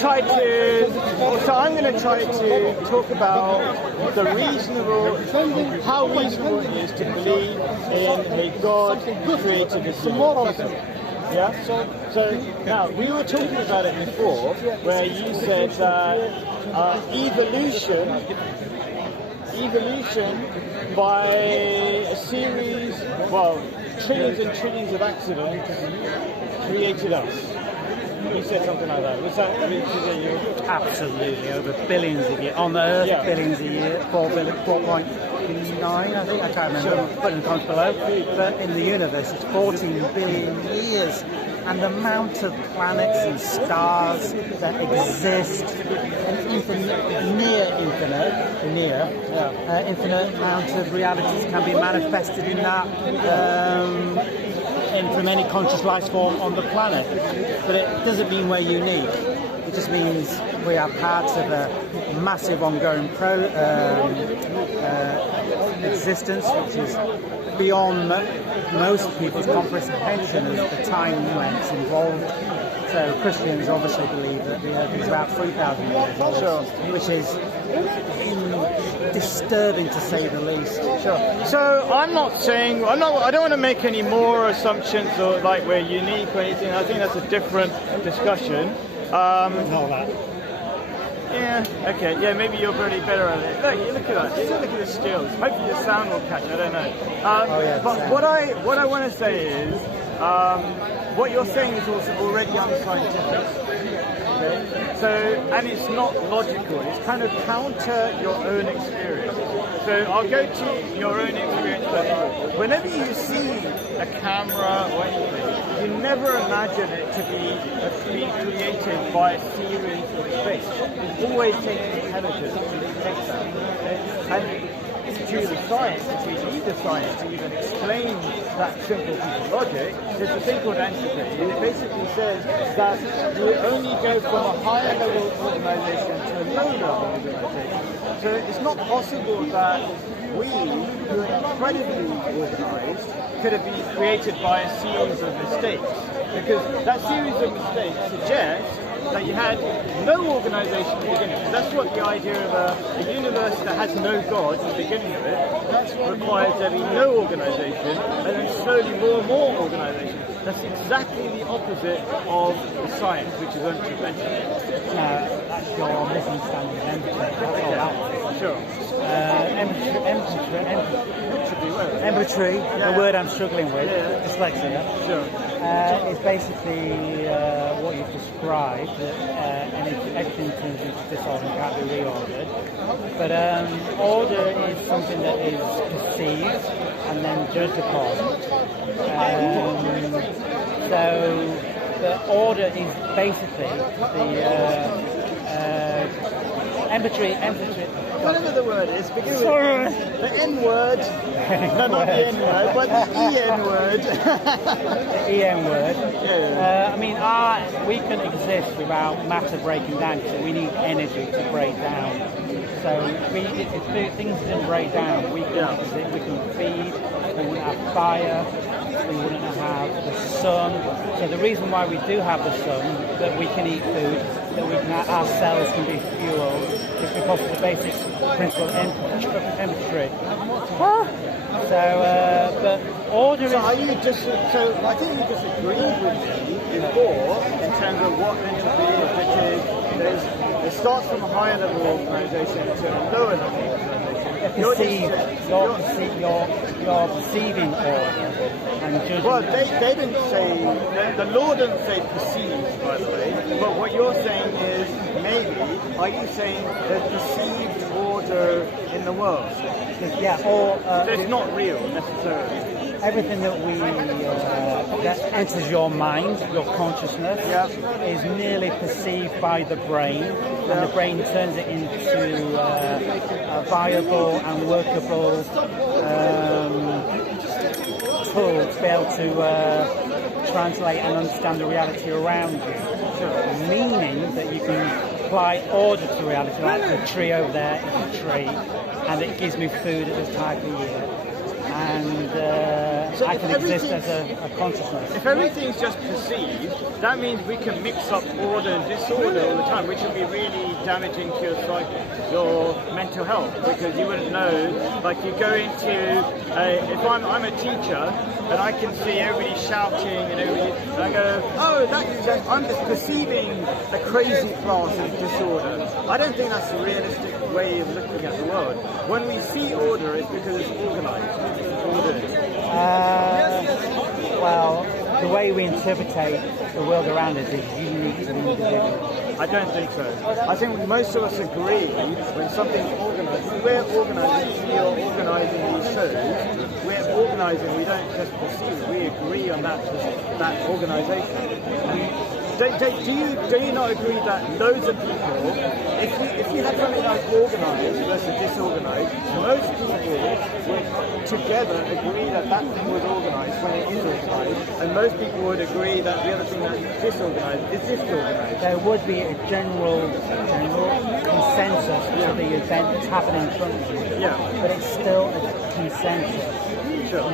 try to, so I'm going to try to talk about how reasonable it is to believe in a God who created us all. Yeah. So now we were talking about it before, where you said that evolution by a series, trillions and trillions of accidents created us. You said something like that. Was that absolutely over billions a year on the Earth? Yeah. Billions a year, 4.9, I think. I can't remember. Put in the comments below. But in the universe, it's 14 billion years. And the amount of planets and stars that exist, an infinite amount of realities can be manifested in that, from any conscious life form on the planet. But it doesn't mean we're unique. It just means we are parts of a massive ongoing existence, which is beyond most people's comprehension as the time lengths involved. So Christians obviously believe that the Earth is about 3,000 years old, which is disturbing to say the least. Sure. So I don't want to make any more assumptions or like we're unique or anything. I think that's a different discussion. Not that. Yeah, okay, yeah, maybe you're probably better at it. Look at that, look at the skills. Hopefully the sound will catch, I don't know. But what I want to say is, what you're saying is also already unscientific. Okay? So, and it's not logical, it's kind of counter your own experience. So I'll go to your own experience first. Whenever you see a camera or anything, you never imagine it to be created by a series of space. It always takes intelligence to detect that. Okay? And it's due to science, if we need the science to even explain that simple piece of logic, there's a thing called entropy, and it basically says that you only go from a higher level organization to a lower level organization. So it's not possible that we, who are incredibly organized, could have been created by a series of mistakes. Because that series of mistakes suggests that you had no organization at the beginning. That's what the idea of a universe that has no God at the beginning of it, that requires there be no organization, and then slowly more and more organization. That's exactly the opposite of science, which is entropy. That's your misunderstanding of entropy. That's all that. Sure. Empatry, the word I'm struggling with, dyslexia, is basically what you've described, and everything turns into disorder and can't be reordered. But order is something that is perceived and then judged upon. So the order is basically the empatry. Whatever the word is, begin with the N word. No, not the N word, but the EN word. The EN word. Yeah. We can exist without matter breaking down, so we need energy to break down. So if things didn't break down, we can feed, we wouldn't have fire, we wouldn't have the sun. So the reason why we do have the sun, that we can eat food, that our cells can be fueled, is because of the basic principle of empatry. But order is... So I think you disagreed with me before in terms of what entropy is, which is it starts from a higher level organisation to a lower level organisation. You're perceiving order and judging. Well, they didn't say, the law doesn't say perceived, by the way, but what you're saying is are you saying there's perceived order in the world? So it's not real necessarily. Everything that that enters your mind, your consciousness, is merely perceived by the brain, and the brain turns it into a viable and workable tool to be able to translate and understand the reality around you. Meaning that you can apply order to reality, like the tree over there is a tree, and it gives me food at this time of year. And and I can exist as a consciousness. If everything's just perceived, that means we can mix up order and disorder all the time, which would be really damaging to your psyche, your mental health, because you wouldn't know. Like you go into, if I'm a teacher and I can see everybody shouting and I go, oh, I'm just perceiving a crazy class of disorder. I don't think that's a realistic way of looking at the world. When we see order, it's because it's organised. It's ordered. Well, the way we interpretate the world around us is unique to the individual. I don't think so. I think most of us agree when something's organised. We're organising, you're organising these shows. We're organising, we don't just perceive it. We agree on that organisation. Do you not agree that loads of people, if we had something like organised versus disorganised, most people would together agree that thing was organised when it is organised, and most people would agree that the other thing that's disorganised is disorganised. There would be a general consensus to the event that's happening in front of you, yeah, but it's still a consensus. Sure.